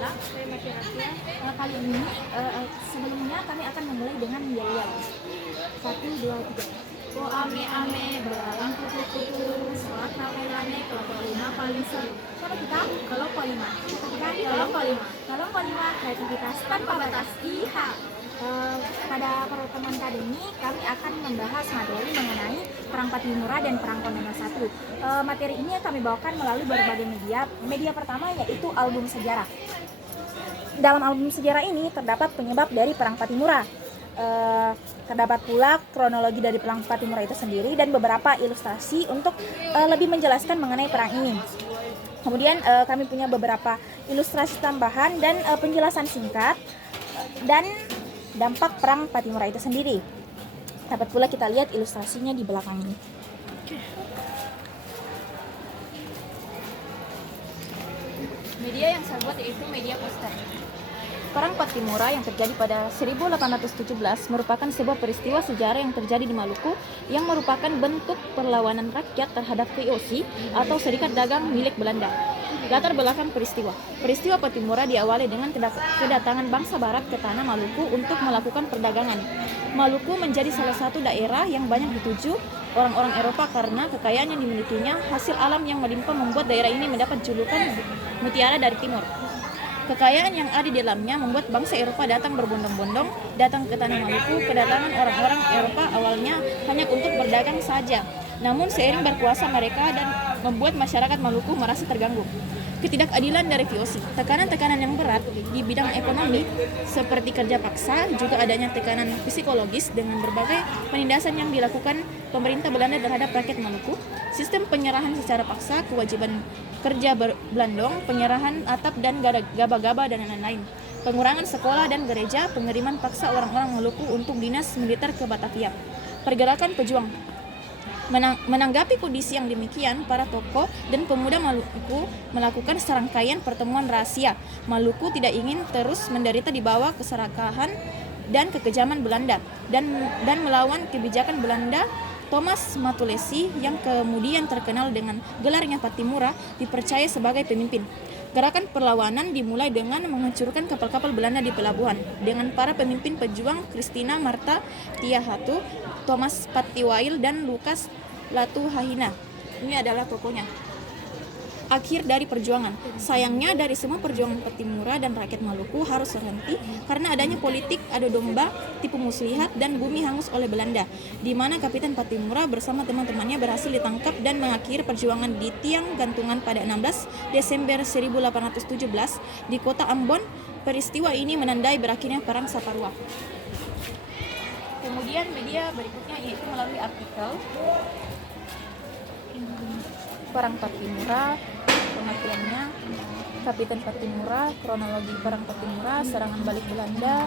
Nabila. Saya Mati Ratia. Kali ini sebelumnya kami akan memulai dengan yel-yel. 1, 2, 3. Oh ame ame barang kupu-kupu, sholat rame-rame kelompok 5 paling seru. Siapa kita? Kelompok 5. Kelompok 5. Kelompok 5 kreativitas tanpa batas. Iha. Pada pertemuan kali ini kami akan membahas materi mengenai Perang Patimura dan Perang Tondano 1. Materi ini kami bawakan melalui berbagai media. Media pertama yaitu album sejarah. Dalam album sejarah ini terdapat penyebab dari Perang Patimura. Terdapat pula kronologi dari Perang Patimura itu sendiri dan beberapa ilustrasi untuk lebih menjelaskan mengenai perang ini. Kemudian kami punya beberapa ilustrasi tambahan dan penjelasan singkat dan dampak Perang Patimura itu sendiri. Dapat pula kita lihat ilustrasinya di belakang ini. Media yang saya buat yaitu media poster. Perang Patimura yang terjadi pada 1817 merupakan sebuah peristiwa sejarah yang terjadi di Maluku yang merupakan bentuk perlawanan rakyat terhadap VOC atau Serikat Dagang milik Belanda. Latar belakang peristiwa. Peristiwa Patimura diawali dengan kedatangan bangsa Barat ke tanah Maluku untuk melakukan perdagangan. Maluku menjadi salah satu daerah yang banyak dituju orang-orang Eropa karena kekayaan yang dimilikinya, hasil alam yang melimpah membuat daerah ini mendapat julukan Mutiara dari Timur. Kekayaan yang ada di dalamnya membuat bangsa Eropa datang berbondong-bondong datang ke tanah Maluku. Kedatangan orang-orang Eropa awalnya hanya untuk berdagang saja. Namun seiring berkuasa mereka dan membuat masyarakat Maluku merasa terganggu. Ketidakadilan dari VOC, tekanan-tekanan yang berat di bidang ekonomi seperti kerja paksa, juga adanya tekanan psikologis dengan berbagai penindasan yang dilakukan pemerintah Belanda terhadap rakyat Maluku, sistem penyerahan secara paksa, kewajiban kerja berbelandong, penyerahan atap dan gaba-gaba dan lain-lain, pengurangan sekolah dan gereja, pengiriman paksa orang-orang Maluku untuk dinas militer ke Batavia, pergerakan pejuang. Menanggapi kondisi yang demikian, para tokoh dan pemuda Maluku melakukan serangkaian pertemuan rahasia. Maluku tidak ingin terus menderita di bawah keserakahan dan kekejaman Belanda dan melawan kebijakan Belanda. Thomas Matulesi yang kemudian terkenal dengan gelarnya Patimura dipercaya sebagai pemimpin. Gerakan perlawanan dimulai dengan menghancurkan kapal-kapal Belanda di pelabuhan dengan para pemimpin pejuang Christina Marta Tiahatu, Thomas Patiwail dan Lukas Latuhahina. Ini adalah tokohnya. Akhir dari perjuangan. Sayangnya dari semua perjuangan Patimura dan rakyat Maluku harus terhenti karena adanya politik adu domba, tipu muslihat dan bumi hangus oleh Belanda, di mana Kapitan Patimura bersama teman-temannya berhasil ditangkap dan mengakhiri perjuangan di tiang gantungan pada 16 Desember 1817 di kota Ambon. Peristiwa ini menandai berakhirnya Perang Saparua. Kemudian media berikutnya yaitu melalui artikel Perang Patimura, pengertiannya, Kapitan Patimura, kronologi Perang Patimura, serangan balik Belanda,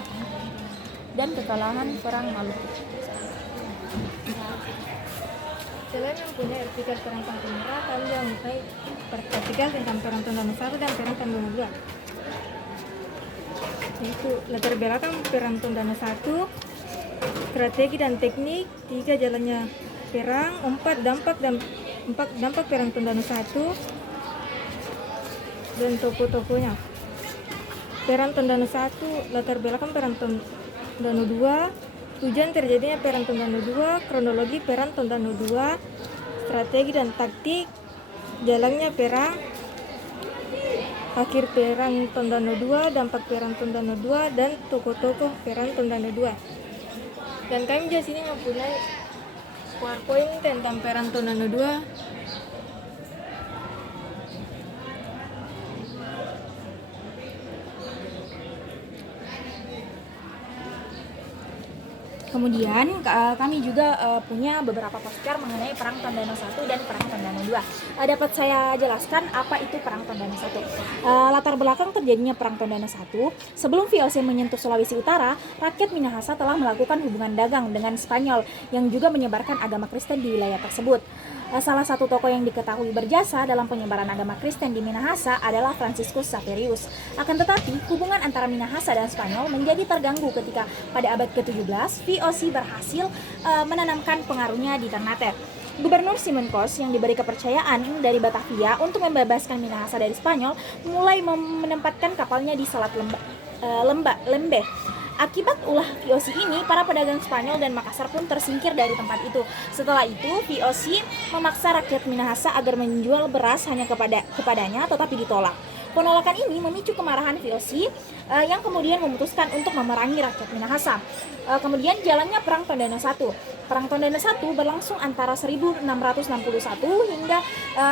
dan kekalahan Perang Maluku. Selain mempunyai artikel Perang Patimura, kami juga mempunyai artikel tentang Perang Tondano 1 dan Perang Tondano 2. Yaitu latar belakang Perang Tondano 1, strategi dan teknik, 3 jalannya perang, 4 dampak Perang Tondano 1 dan tokoh-tokohnya. Perang Tondano 1, latar belakang Perang Tondano 2, tujuan terjadinya Perang Tondano 2, kronologi Perang Tondano 2, strategi dan taktik, jalannya perang, akhir Perang Tondano 2, dampak Perang Tondano 2, dan tokoh-tokoh Perang Tondano 2. Dan kami di sini mempunyai PowerPoint tentang Perang Tondano 2. Kemudian kami juga punya beberapa poster mengenai Perang Tondano 1 dan Perang Tondano 2. Dapat saya jelaskan apa itu Perang Tondano 1. Latar belakang terjadinya Perang Tondano 1, sebelum VOC menyentuh Sulawesi Utara, rakyat Minahasa telah melakukan hubungan dagang dengan Spanyol yang juga menyebarkan agama Kristen di wilayah tersebut. Salah satu tokoh yang diketahui berjasa dalam penyebaran agama Kristen di Minahasa adalah Franciscus Xaverius. Akan tetapi, hubungan antara Minahasa dan Spanyol menjadi terganggu ketika pada abad ke-17 VOC berhasil menanamkan pengaruhnya di Ternate. Gubernur Simon Kos yang diberi kepercayaan dari Batavia untuk membebaskan Minahasa dari Spanyol mulai menempatkan kapalnya di Selat Lembeh. Akibat ulah VOC ini, para pedagang Spanyol dan Makassar pun tersingkir dari tempat itu. Setelah itu, VOC memaksa rakyat Minahasa agar menjual beras hanya kepadanya, tetapi ditolak. Penolakan ini memicu kemarahan VOC yang kemudian memutuskan untuk memerangi rakyat Minahasa. Kemudian jalannya Perang Tondano I. Perang Tondano I berlangsung antara 1661 hingga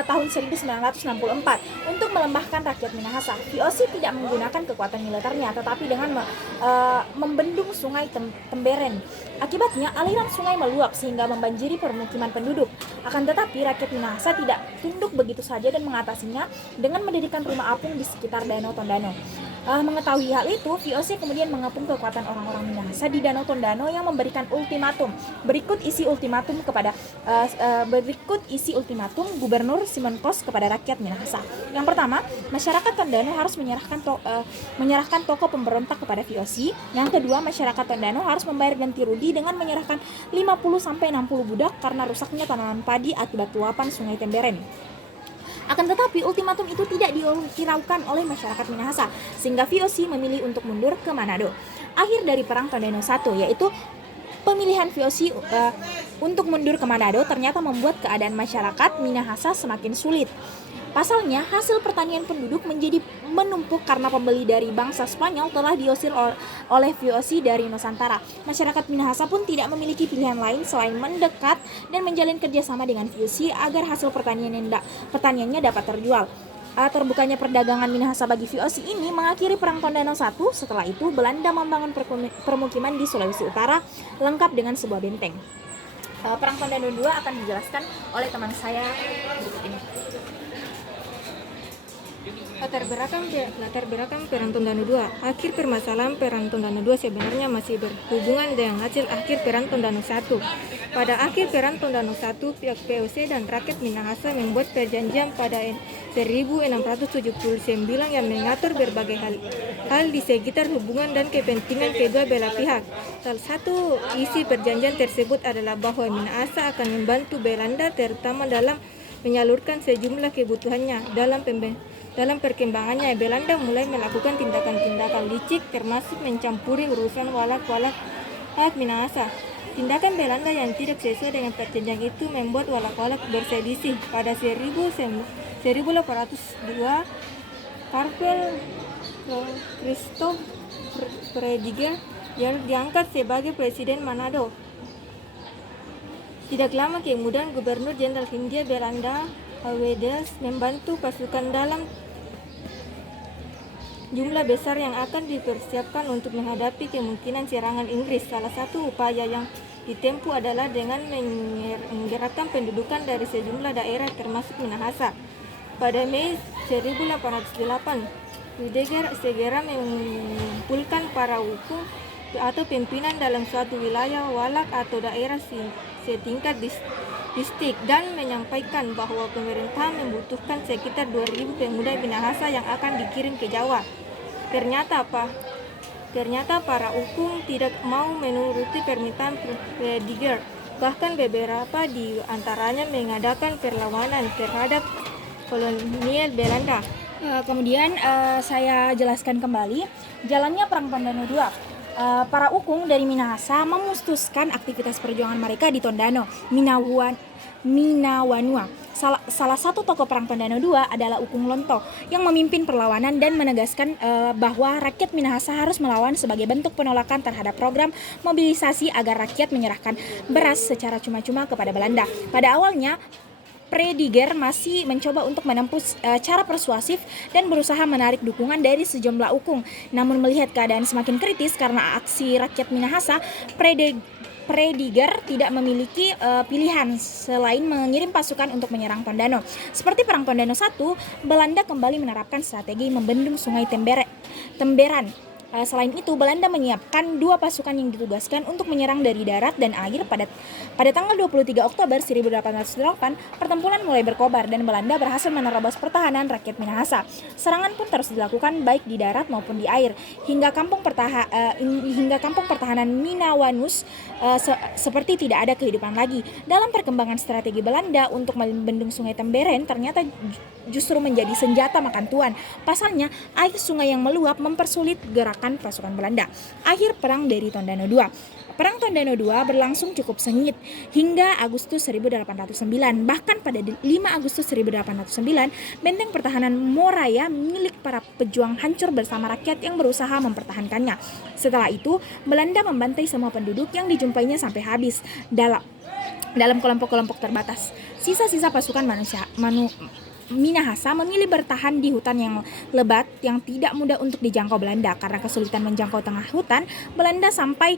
tahun 1964 untuk melembahkan rakyat Minahasa. VOC tidak menggunakan kekuatan militernya, tetapi dengan membendung sungai Temberen. Akibatnya aliran sungai meluap sehingga membanjiri permukiman penduduk. Akan tetapi rakyat Minahasa tidak tunduk begitu saja dan mengatasinya dengan mendirikan rumah apung di sekitar Danau Tondano. Mengetahui hal itu, VOC kemudian mengepung kekuatan orang-orang Minahasa di Danau Tondano yang memberikan ultimatum. Berikut isi ultimatum Gubernur Simon Kos kepada rakyat Minahasa. Yang pertama, masyarakat Tondano harus menyerahkan toko pemberontak kepada VOC. Yang kedua, masyarakat Tondano harus membayar ganti rugi dengan menyerahkan 50-60 budak karena rusaknya tanaman padi akibat luapan Sungai Temberen. Akan tetapi ultimatum itu tidak dihiraukan oleh masyarakat Minahasa, sehingga VOC memilih untuk mundur ke Manado. Akhir dari Perang Tondano I, yaitu pemilihan VOC untuk mundur ke Manado, ternyata membuat keadaan masyarakat Minahasa semakin sulit. Pasalnya, hasil pertanian penduduk menjadi menumpuk karena pembeli dari bangsa Spanyol telah diusir oleh VOC dari Nusantara. Masyarakat Minahasa pun tidak memiliki pilihan lain selain mendekat dan menjalin kerjasama dengan VOC agar hasil pertaniannya dapat terjual. Terbukanya perdagangan Minahasa bagi VOC ini mengakhiri Perang Tondano I. Setelah itu, Belanda membangun permukiman di Sulawesi Utara lengkap dengan sebuah benteng. Perang Tondano II akan dijelaskan oleh teman saya berikut ini. Latar belakang Perang Tondano II. Akhir permasalahan Perang Tondano II sebenarnya masih berhubungan dengan hasil akhir Perang Tondano I. Pada akhir Perang Tondano I, pihak VOC dan rakyat Minahasa membuat perjanjian pada 1679 yang mengatur berbagai hal di sekitar hubungan dan kepentingan kedua belah pihak. Salah satu isi perjanjian tersebut adalah bahwa Minahasa akan membantu Belanda terutama dalam menyalurkan sejumlah kebutuhannya. Dalam perkembangannya, Belanda mulai melakukan tindakan-tindakan licik termasuk mencampuri urusan walak-walak hak Minahasa. Tindakan Belanda yang tidak sesuai dengan perjanjian itu membuat walak-walak berselisih. Pada 1802, Karl Christoph Prediger diangkat sebagai Presiden Manado. Tidak lama kemudian, Gubernur Jenderal Hindia Belanda Hawedels membantu pasukan dalam jumlah besar yang akan dipersiapkan untuk menghadapi kemungkinan serangan Inggris. Salah satu upaya yang ditempuh adalah dengan menggerakkan pendudukan dari sejumlah daerah termasuk Minahasa. Pada Mei 1808, Prediger segera mengumpulkan para hukum atau pimpinan dalam suatu wilayah walak atau daerah setingkat distrik dan menyampaikan bahwa pemerintahan membutuhkan sekitar 2.000 pemuda Minahasa yang akan dikirim ke Jawa. Ternyata para hukum tidak mau menuruti permintaan Prediger. Bahkan beberapa di antaranya mengadakan perlawanan terhadap kolonial Belanda. Kemudian saya jelaskan kembali jalannya Perang Tondano II. Para ukung dari Minahasa memutuskan aktivitas perjuangan mereka di Tondano, Minawanua. Salah satu tokoh Perang Tondano II adalah Ukung Lonto yang memimpin perlawanan dan menegaskan bahwa rakyat Minahasa harus melawan sebagai bentuk penolakan terhadap program mobilisasi agar rakyat menyerahkan beras secara cuma-cuma kepada Belanda. Pada awalnya, Prediger masih mencoba untuk menempuh cara persuasif dan berusaha menarik dukungan dari sejumlah ukung. Namun melihat keadaan semakin kritis karena aksi rakyat Minahasa, Prediger tidak memiliki pilihan selain mengirim pasukan untuk menyerang Tondano. Seperti Perang Tondano I, Belanda kembali menerapkan strategi membendung Sungai Temberan. Selain itu, Belanda menyiapkan 2 pasukan yang ditugaskan untuk menyerang dari darat dan air pada tanggal 23 Oktober 1808. Pertempuran mulai berkobar dan Belanda berhasil menerobos pertahanan rakyat Minahasa. Serangan pun terus dilakukan baik di darat maupun di air hingga kampung pertahanan Minawanus seperti tidak ada kehidupan lagi. Dalam perkembangan strategi Belanda untuk membendung Sungai Temberen ternyata justru menjadi senjata makan tuan. Pasalnya, air sungai yang meluap mempersulit gerakan pasukan Belanda. Akhir Perang dari Tondano II. Perang Tondano II berlangsung cukup sengit hingga Agustus 1809. Bahkan pada 5 Agustus 1809, benteng pertahanan Moraya milik para pejuang hancur bersama rakyat yang berusaha mempertahankannya. Setelah itu, Belanda membantai semua penduduk yang dijumpainya sampai habis dalam kelompok-kelompok terbatas. Sisa-sisa pasukan Minahasa memilih bertahan di hutan yang lebat yang tidak mudah untuk dijangkau Belanda. Karena kesulitan menjangkau tengah hutan, Belanda sampai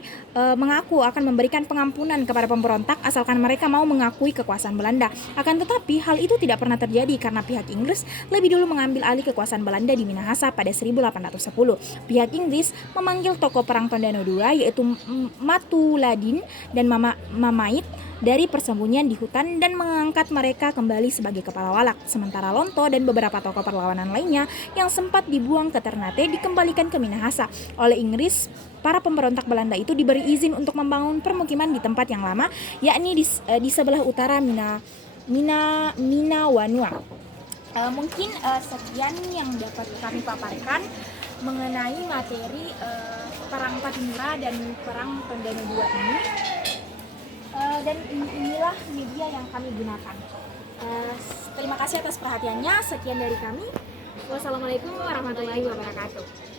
mengaku akan memberikan pengampunan kepada pemberontak asalkan mereka mau mengakui kekuasaan Belanda. Akan tetapi hal itu tidak pernah terjadi karena pihak Inggris lebih dulu mengambil alih kekuasaan Belanda di Minahasa pada 1810. Pihak Inggris memanggil tokoh perang Tondano II yaitu Matuladin dan Mamait dari persembunyian di hutan dan mengangkat mereka kembali sebagai kepala walak. Sementara Lonto dan beberapa tokoh perlawanan lainnya yang sempat dibuang ke Ternate dikembalikan ke Minahasa. Oleh Inggris, para pemberontak Belanda itu diberi izin untuk membangun permukiman di tempat yang lama, yakni di sebelah utara Minawanua. Mungkin sekian yang dapat kami paparkan mengenai materi Perang Patimura dan Perang Tondano II ini. Dan inilah media yang kami gunakan. Terima kasih atas perhatiannya. Sekian dari kami. Wassalamualaikum warahmatullahi wabarakatuh.